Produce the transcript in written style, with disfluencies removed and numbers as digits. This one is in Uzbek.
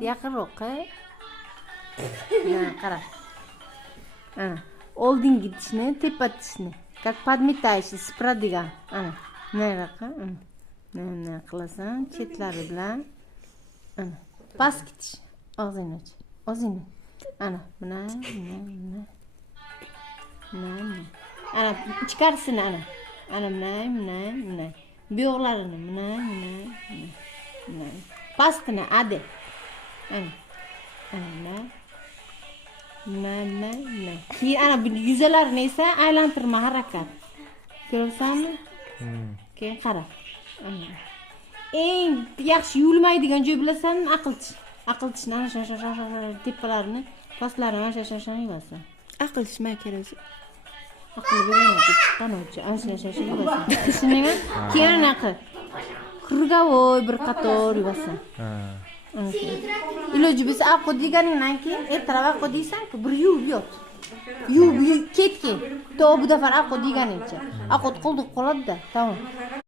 Yaqinroqqa. Qara. Oldingi tishni, tepa tishni. Как подметаешь, спродига. Nariyoqqa. Mana qilasan, chetlari bilan. Pastki tish. Og'zingni och. Og'zingni. Mana. Ichkarisini mana. Bu yoqlarini mana. Pastini adi. Mana. Keyin bu yuzalarini esa aylantirma harakat. Ko'rsanmi? Keyin qara. Eng yaxshi yuvilmaydigan joy bilasanmi? Aql tishni ana shunday tepalarini, pastlarini ana shunday yuvasan. Aql tish nima kerak o'zi? Aql bermaydi, chiqqancha ana shunday yuvasan. Tushunaymi? Keyin anaqa krugovoy bir qator yuvasan. Iloji bo'lsa aql deganingdan keyin ertaroq aql deysan-ku, bir yuvib yot. Yuvib ketgin. To bu dafar aql deganingcha. Aql qoldi qoladi-da, tamom.